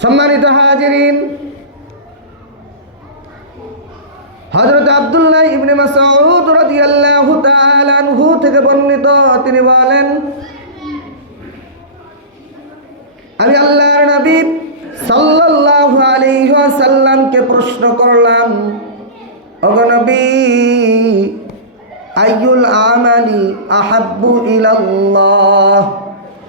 সম্মানিত হাজিরিন হজরত আব্দুল্লাহ ইবনে মাসউদ রাদিয়াল্লাহু তাআলা আনহু থেকে বর্ণিত, তিনি বলেন, আমি আল্লাহর নবী সাল্লাল্লাহু আলাইহি ওয়াসাল্লামকে প্রশ্ন করলাম, ওগো নবী, আইয়ুল আমালি আহাব্বু ইলাল্লাহ?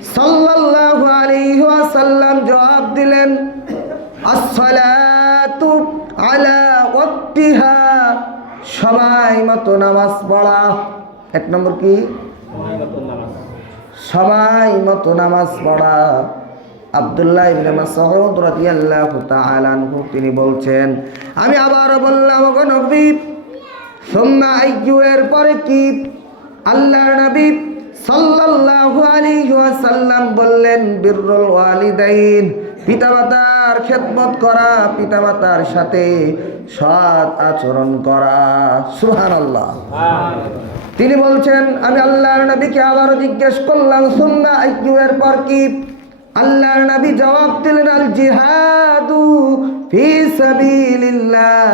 সাল্লাল্লাহু আলাইহি ওয়াসাল্লাম জবাব দিলেন, আসসালাতু আলা ওয়াক্তিহা। সবাই মতো নামাজ পড়া। এক নম্বর কি? সবাই মতো নামাজ পড়া। আব্দুল্লাহ ইবনে মাসউদ রাদিয়াল্লাহু তাআলা আনহু তিনি বলছেন, আমি আবার বললাম, ওগো নবী, সুম্মা আইয়ু এর পরে কি? আল্লাহর নবী ওয়াসাল্লাম বললেন বিররুল ওয়ালিদাইন, পিতামাতার খেদমত করা, পিতামাতার সাথে সৎ আচরণ করা। সুবহানাল্লাহ। তিনি বলছেন, আমি আল্লাহর নবীকে আবারও জিজ্ঞেস করলাম সুন্না আইকিউ এর পর কি? আল্লাহর নবী জবাব দিলেন, আল জিহাদু ফি সাবিলিল্লাহ,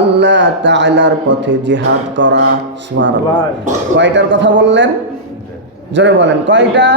আল্লাহ তাআলার পথে জিহাদ করা। সুবহানাল্লাহ। কয়টার কথা বললেন? জোরে বলেন, কয়টা?